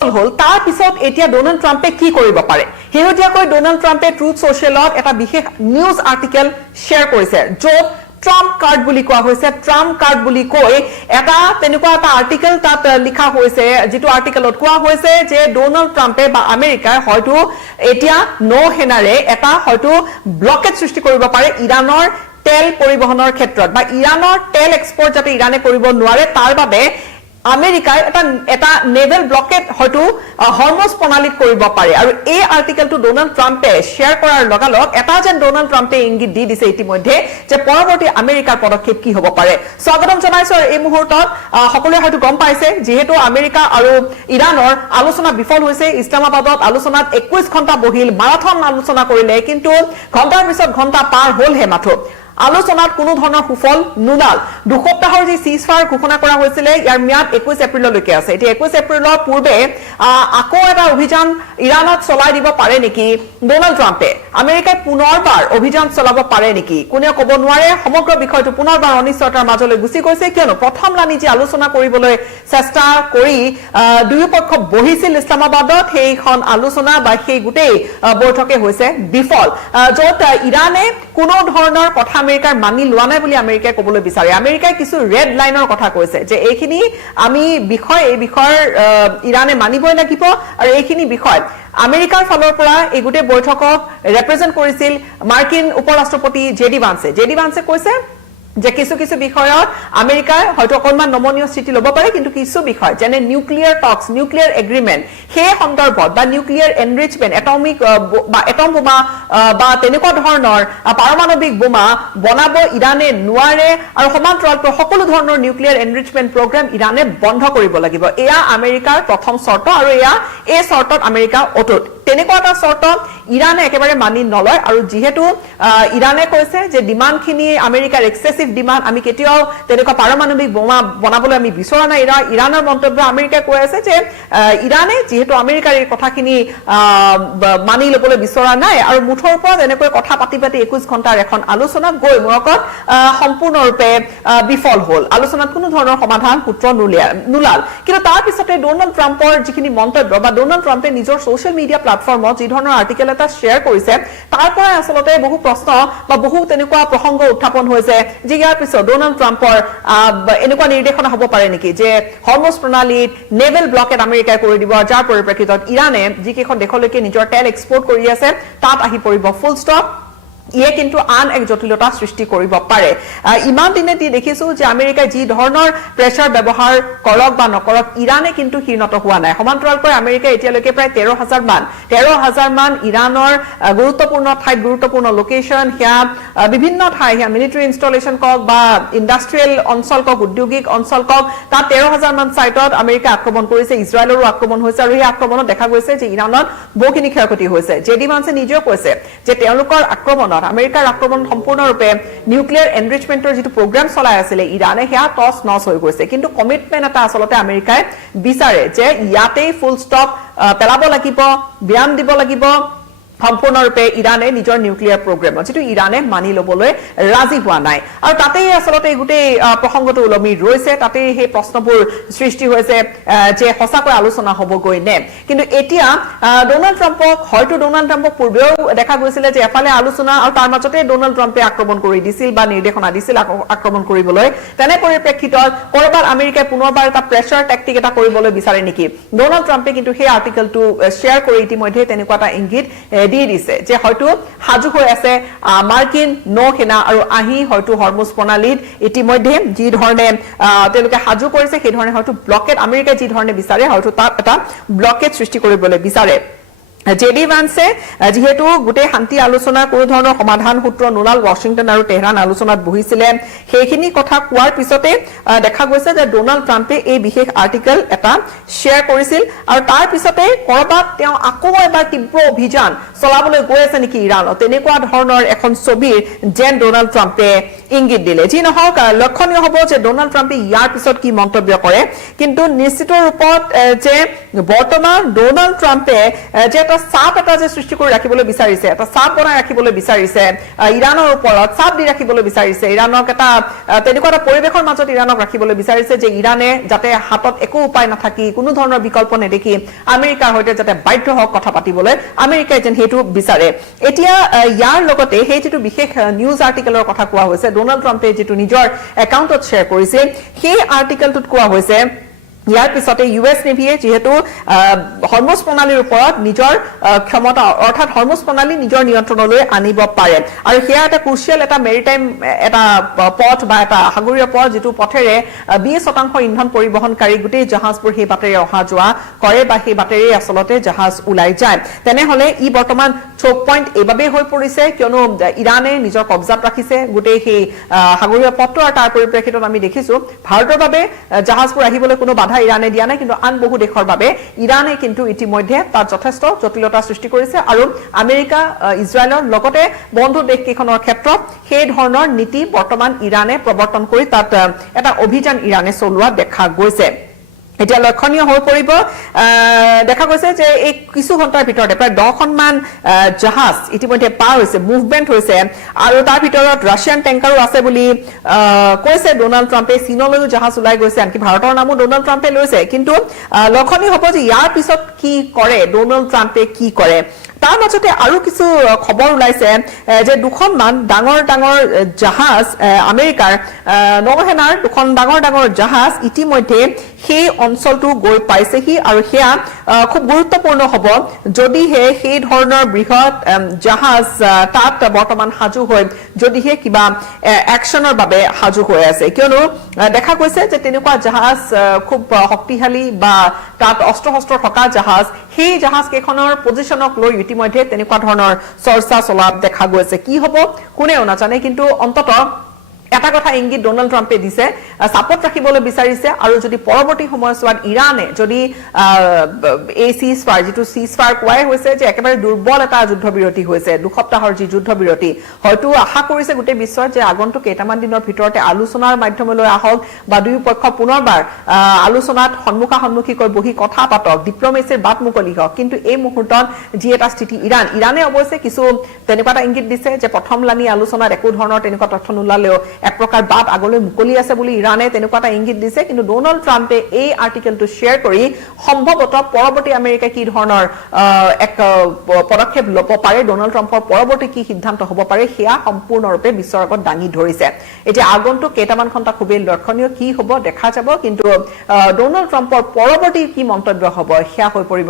হল তাৰ পিছত এতিয়া ডোনাল্ড ট্ৰাম্পে কি কৰিব পাৰে হেহতিয়াকৈ ডোনাল্ড ট্ৰাম্পে ট্ৰুথ সোশ্যালত এটা বিশেষ নিউজ আৰ্টিকেল শেয়াৰ কৰিছে য'ত ট্ৰাম্প কাৰ্ড বুলি কোৱা হৈছে ট্ৰাম্প কাৰ্ড বুলি কৈ এটা তেনেকুৱা এটা আৰ্টিকেল তাত লিখা হৈছে যেটো আৰ্টিকেলত কোৱা হৈছে যে ডোনাল্ড ট্ৰাম্পে বা আমেৰিকাই হয়তো এতিয়া নৌসেনাৰে এটা হয়তো ব্লকেট সৃষ্টি কৰিব পাৰে ইৰানৰ তেল পৰিবহনৰ ক্ষেত্ৰত বা ইৰানৰ তেল এক্সপৰ্ট যাতে ইৰানে কৰিব নোৱাৰে তাৰ বাবে আমেৰিকাই এটা নেভেল ব্লকেট হয়তো হৰমুজ প্ৰণালীত কৰিব পাৰে আৰু এই আৰ্টিকেলটো ডোনাল্ড ট্ৰাম্পে শেয়াৰ কৰাৰ লগালগ এটা যেন ডোনাল্ড ট্ৰাম্পে ইংগিত দি দিছে ইতিমধ্যে যে পৰৱৰ্তী আমেৰিকাৰ পদক্ষেপ কি হ'ব পাৰে স্বাগতম জনাইছো এই মুহূৰ্তত সকলোৱে হয়তো গম পাইছে যেহেতু আমেৰিকা আৰু ইৰানৰ আলোচনা বিফল হৈছে ইছলামাবাদত আলোচনাত 21 ঘণ্টা বহিল মাৰাথন আলোচনা কৰিলে কিন্তু ঘণ্টাৰ পিছত ঘণ্টা পাৰ হ'লহে মাথো আলোচনাত কোনো ধৰণৰ সুফল নুলাল দুসপ্তাহৰ যি সিজফায়াৰ ঘোষণা কৰা হৈছিল ইয়াৰ ম্যাদ 21 এপ্ৰিললৈকে আছে এতিয়া 21 এপ্ৰিলৰ পূৰ্বে আকৌ এটা অভিযান ইৰানত চলাই দিব পাৰে নেকি ডোনাল্ড ট্ৰাম্পে আমেৰিকাই পুনৰবাৰ অভিযান চলাব পাৰে নেকি কোনে ক'ব নোৱাৰে সমগ্ৰ বিষয়টো পুনৰবাৰ অনিশ্চয়তাৰ মাজলৈ গুচি গৈছে কিয়নো প্ৰথম লানি যি আলোচনা কৰিবলৈ চেষ্টা কৰি দুয়োপক্ষ বহিছিল ইছলামাবাদত সেইখন আলোচনা বা সেই গোটেই বৈঠকে হৈছে বিফল য'ত ইৰানে কোনো ধৰণৰ কথা আমেৰিকাৰ মানি লোৱা নাই বুলি আমেৰিকাই ক'বলৈ বিচাৰে আমেৰিকাই কিছু ৰেড লাইনৰ কথা কৈছে যে এইখিনি আমি এই বিষয়ৰ ইৰানে মানিবই লাগিব আৰু এইখিনি বিষয় আমেৰিকাৰ ফালৰ পৰা এই গোটেই বৈঠকক ৰিপ্ৰেজেন্ট কৰিছিল মাৰ্কিন উপৰাষ্ট্ৰপতি জেডি ভান্সে কৈছে যে কিছু বিষয়ত আমেৰিকাই হয়তো অকণমান নমনীয় স্থিতি ল'ব পাৰে কিন্তু কিছু বিষয় যেনে নিউক্লিয়াৰ টক্স নিউক্লিয়াৰ এগ্ৰিমেন্ট সেই সন্দৰ্ভত বা নিউক্লিয়াৰ এনৰিচমেন্ট এটমিক বা এটম বোমা বা তেনেকুৱা ধৰণৰ পাৰমাণৱিক বোমা বনাব ইৰানে নোৱাৰে আৰু সমান্তৰালকৈ সকলো ধৰণৰ নিউক্লিয়াৰ এনৰিচমেন্ট প্ৰগ্ৰাম ইৰানে বন্ধ কৰিব লাগিব এয়া আমেৰিকাৰ প্ৰথম চৰ্ত আৰু এই চৰ্তত আমেৰিকা অটুট তেনেকুৱা এটা চৰ্ত ইৰানে একেবাৰে মানি নলয় আৰু যেহেতু ইৰানে কৈছে যে ডিমান্ডখিনি আমেৰিকাৰ এক্সেসিভ ডিমান্ড আমি কেতিয়াও তেনেকুৱা পাৰমাণৱিক বোমা বনাবলৈ আমি বিচৰা নাই ইৰানৰ মন্তব্য আমেৰিকাই কৈ আছে যে ইৰানে যেহেতু আমেৰিকাৰ এই কথাখিনি মানি ল'বলৈ বিচৰা নাই আৰু মুঠৰ ওপৰত এনেকৈ কথা পাতি 21 ঘণ্টাৰ এখন আলোচনা গৈ মৰকত সম্পূৰ্ণৰূপে বিফল হ'ল আলোচনাত কোনো ধৰণৰ সমাধান সূত্ৰ নুলাল কিন্তু তাৰ পিছতে ডোনাল্ড ট্ৰাম্পৰ যিখিনি মন্তব্য বা ডোনাল্ড ট্ৰাম্পে নিজৰ সোশ্যাল মিডিয়া প্লেটফৰ্মত যি ধৰণৰ আৰ্টিকেল এটা শেয়াৰ কৰিছে তাৰ পৰা আসলতে বহু প্ৰশ্ন বা বহু তেনেকুৱা প্ৰসংগ উত্থাপন হৈছে যে ইয়াৰ পিছত ডোনাল্ড ট্ৰাম্পৰ এনেকুৱা নিৰ্দেশনা হ'ব পাৰে নেকি যে হৰমুজ প্ৰণালীত নেভেল ব্লকেট আমেৰিকাই কৰি দিব যাৰ পৰিপ্ৰেক্ষিতত ইৰানে যিকেইখন দেশলৈকে নিজৰ তেল এক্সপৰ্ট কৰি আছে তাত আহি পৰিব ফুল ষ্টপ ইয়ে কিন্তু আন এক জটিলতা সৃষ্টি কৰিব পাৰে ইমান দিনে দেখিছো যে আমেৰিকাই যি ধৰণৰ প্ৰেছাৰ ব্যৱহাৰ কৰক বা নকৰক ইৰানে কিন্তু হিৰ্ণত হোৱা নাই সমান্তৰালকৈ আমেৰিকাই এতিয়ালৈকে প্ৰায় 13,000 মান ইৰানৰ গুৰুত্বপূৰ্ণ ঠাইত গুৰুত্বপূৰ্ণ লোকেশন হেয়া বিভিন্ন ঠাই হেয়া মিলিটাৰী ইনষ্টলেশন কক বা ইণ্ডাষ্ট্ৰিয়েল অঞ্চল কক উদ্যোগিক অঞ্চল কক তাত 13,000 মান সাইটত আমেৰিকা আক্ৰমণ কৰিছে ইজৰাইলৰো আক্ৰমণ হৈছে আৰু এই আক্ৰমণত দেখা গৈছে যে ইৰানত বহুখিনি ক্ষয়ক্ষতি হৈছে জেডি ভান্সে নিজেও কৈছে যে তেওঁলোকৰ আক্ৰমণ আমেৰিকাৰ আক্ৰমণ সম্পূৰ্ণৰূপে নিউক্লিয়াৰ এনৰিচমেন্টৰ যেটো প্ৰগ্ৰাম চলাই আছিল ইৰানে হেয়া টস নস হৈ গৈছে কিন্তু কমিটমেন্ট এটা আসলতে আমেৰিকাই বিচাৰে যে ইয়াতেই ফুল ষ্টপ পেলাব লাগিব বিৰাম দিব লাগিব সম্পূৰ্ণৰূপে ইৰানে নিজৰ নিউক্লিয়াৰ প্ৰগ্ৰাম যেটো ইৰানে মানি ল'বলৈ ৰাজি হোৱা নাই আৰু তাতেই আসলতে গোটেই প্ৰসংগটো উলমি ৰৈছে তাতেই সেই প্ৰশ্নবোৰ সৃষ্টি হৈছে যে সঁচাকৈ আলোচনা হ'বগৈ নে কিন্তু এতিয়া ডোনাল্ড ট্ৰাম্পক পূৰ্বেও দেখা গৈছিল যে এফালে আলোচনা আৰু তাৰ মাজতে ডোনাল্ড ট্ৰাম্পে আক্ৰমণ কৰি দিছিল বা নিৰ্দেশনা দিছিল আক্ৰমণ কৰিবলৈ তেনে পৰিপ্ৰেক্ষিতত কৰবাত আমেৰিকাই পুনৰবাৰ এটা প্ৰেছাৰ টেকটিক এটা কৰিবলৈ বিচাৰে নেকি ডোনাল্ড ট্ৰাম্পে কিন্তু সেই আৰ্টিকেলটো শেয়াৰ কৰি ইতিমধ্যে তেনেকুৱা এটা ইংগিত দি দিছে যে হয়তো হাজু হৈ আছে মাৰ্কিন নৌসেনা আৰু আহি হয়তো হৰমুজ প্ৰণালীত ইতিমধ্যে যি ধৰণে তেওঁলোকে হাজু কৰিছে সেই ধৰণে হয়তো ব্লকেট আমেৰিকাই যি ধৰণে বিচাৰে হয়তো তাত এটা ব্লকেট সৃষ্টি কৰিবলৈ বিচাৰে জেডি ভান্সে যেহেতু গোটেই শান্তি আলোচনা কোনো ধৰণৰ সমাধান সূত্ৰ নুলাল ওয়াশিংটন আৰু তেহৰান আলোচনাত বহিছিলে সেইখিনি কথা কোৱাৰ পিছতে দেখা গৈছে যে ডোনাল্ড ট্ৰাম্পে এই বিশেষ আৰ্টিকেল এটা শেয়াৰ কৰিছিল আৰু তাৰ পিছতে কৰবাত তেওঁ আকৌ এবাৰ তীব্ৰ অভিযান চলাবলৈ গৈ আছে নেকি ইৰানত তেনেকুৱা ধৰণৰ এখন ছবিৰ যেন ডোনাল্ড ট্ৰাম্পে ইংগিত দিলে যি নহওক লক্ষণীয় হ'ব যে ডোনাল্ড ট্ৰাম্পে ইয়াৰ পিছত কি মন্তব্য কৰে কিন্তু নিশ্চিত ৰূপত যে বৰ্তমান ডোনাল্ড ট্ৰাম্পে যে এটা এটা চাপ এটা যে সৃষ্টি কৰি ৰাখিবলৈ বিচাৰিছে এটা চাপ বনাই ৰাখিবলৈ বিচাৰিছে ইৰানৰ ওপৰত চাপ দি ৰাখিবলৈ বিচাৰিছে ইৰানক এটা তেনেকুৱা এটা পৰিৱেশৰ মাজত ইৰানক ৰাখিবলৈ বিচাৰিছে যে ইৰানে যাতে হাতত একো উপায় নাথাকি কোনো ধৰণৰ বিকল্প নেদেখি আমেৰিকাৰ সৈতে যাতে বাধ্য হওক কথা পাতিবলৈ আমেৰিকাই যেন সেইটো বিচাৰে এতিয়া ইয়াৰ লগতে সেই যেটো বিশেষ নিউজ আৰ্টিকেলৰ কথা কোৱা হৈছে ডোনাল্ড ট্ৰাম্পে যেটো নিজৰ একাউণ্টত শ্বেয়াৰ কৰিছে সেই আৰ্টিকেলটোত কোৱা হৈছে ইয়াৰ পিছতে ইউএছ নেভিয়ে যেহেতু হৰমুজ প্ৰণালীৰ ওপৰত নিজৰ ক্ষমতা অৰ্থাৎ হৰমুজ প্ৰণালী নিজৰ নিয়ন্ত্ৰণলৈ আনিব পাৰে আৰু সেয়া এটা ক্ৰুচিয়েল এটা মেৰিটাইম এটা পথ বা এটা সাগৰীয় পথ যেটো পথেৰে 20% ইন্ধন পৰিবহনকাৰী গোটেই জাহাজবোৰ সেই বাটেৰে অহা যোৱা কৰে বা সেই বাটেৰে আসলতে জাহাজ ওলাই যায় তেনেহলে ই বৰ্তমান চোক পইণ্ট এবাবে হৈ পৰিছে কিয়নো ইৰানে নিজৰ কব্জাত ৰাখিছে গোটেই সেই সাগৰীয় পথটো আৰু তাৰ পৰিপ্ৰেক্ষিতত আমি দেখিছো ভাৰতৰ বাবে জাহাজবোৰ আহিবলৈ কোনো বাধা ইৰানে দিয়া নাই কিন্তু আন বহু দেশৰ বাবে ইৰানে কিন্তু ইতিমধ্যে তাত যথেষ্ট জটিলতা সৃষ্টি কৰিছে আৰু আমেৰিকা ইজৰাইলৰ লগতে বন্ধু দেশকেইখনৰ ক্ষেত্ৰত সেই ধৰণৰ নীতি বৰ্তমান ইৰানে প্ৰৱৰ্তন কৰি তাত এটা অভিযান ইৰানে চলোৱা দেখা গৈছে এতিয়া লক্ষণীয় হৈ পৰিব দেখা গৈছে যে এই কিছু ঘণ্টাৰ ভিতৰতে প্ৰায় 10খনমান জাহাজ ইতিমধ্যে পাৰ হৈছে মুভমেন্ট হৈছে আৰু তাৰ ভিতৰত ৰাছিয়ান টেংকাৰো আছে বুলি কৈছে ডোনাল্ড ট্ৰাম্পে চীনলৈও জাহাজ ওলাই গৈছে আনকি ভাৰতৰ নামো ডোনাল্ড ট্ৰাম্পে লৈছে কিন্তু লক্ষণীয় হ'ব যে ইয়াৰ পিছত কি কৰে ডোনাল্ড ট্ৰাম্পে কি কৰে তাৰ মাজতে আৰু কিছু খবৰ ওলাইছে যে দুখনমান ডাঙৰ ডাঙৰ জাহাজ আমেৰিকাৰ নৌসেনাৰ দুখন ডাঙৰ ডাঙৰ জাহাজ ইতিমধ্যে সেই অঞ্চলটো গৈ পাইছেহি আৰু সেয়া খুব গুৰুত্বপূৰ্ণ হ'ব যদিহে সেই ধৰণৰ বৃহৎ জাহাজ তাত বৰ্তমান সাজু হৈ যদিহে কিবা একশ্যনৰ বাবে সাজু হৈ আছে কিয়নো দেখা গৈছে যে তেনেকুৱা জাহাজ খুব শক্তিশালী বা তাত অস্ত্ৰ থকা জাহাজ সেই জাহাজ কেইখনৰ পজিশনক লৈ ইতিমধ্যে তেনেকুৱা ধৰণৰ চৰ্চা চলা দেখা গৈছে কি হ'ব কোনেও নাজানে কিন্তু অন্ততঃ এটা কথা ইংগিত ডোনাল্ড ট্ৰাম্পে দিছে সাপোৰ্ট ৰাখিবলৈ বিচাৰিছে আৰু যদি পৰৱৰ্তী সময়ছোৱাত ইৰানে যদি এই সিজফায়াৰ যেটো সিজফায়াৰ কোৱাই হৈছে যে একেবাৰে দুৰ্বল এটা যুদ্ধবিৰতি হৈছে দুসপ্তাহৰ যি যুদ্ধবিৰতি হয়তো আশা কৰিছে গোটেই বিশ্বত যে আগন্তুক কেইটামান দিনৰ ভিতৰতে আলোচনাৰ মাধ্যমলৈ আহক বা দুয়ো পক্ষ পুনৰবাৰ আলোচনাত সন্মুখাসন্মুখীকৈ বহি কথা পাতক ডিপ্লমেচিৰ বাট মুকলি হওক কিন্তু এই মুহূৰ্তত যি এটা স্থিতি ইৰানে অৱশ্যে কিছু তেনেকুৱা এটা ইংগিত দিছে যে প্ৰথম লানি আলোচনাত একো ধৰণৰ তেনেকুৱা তথ্য নোলালেও এক প্ৰকাৰ বাট আগলৈ মুকলি আছে বুলি ইৰানে তেনেকুৱা এটা ইংগিত দিছে কিন্তু ডোনাল্ড ট্ৰাম্পে এই আৰ্টিকেলটো শ্বেয়াৰ কৰি সম্ভৱতঃ পৰৱৰ্তী আমেৰিকা কি ধৰণৰ এক পদক্ষেপ ল'ব পাৰে ডোনাল্ড ট্ৰাম্পৰ পৰৱৰ্তী কি সিদ্ধান্ত হ'ব পাৰে সেয়া সম্পূৰ্ণৰূপে বিশ্বৰ আগত দাঙি ধৰিছে এতিয়া আগন্তুক কেইটামান ঘণ্টা খুবেই লক্ষণীয় কি হ'ব দেখা যাব কিন্তু ডোনাল্ড ট্ৰাম্পৰ পৰৱৰ্তী কি মন্তব্য হ'ব সেয়া হৈ পৰিব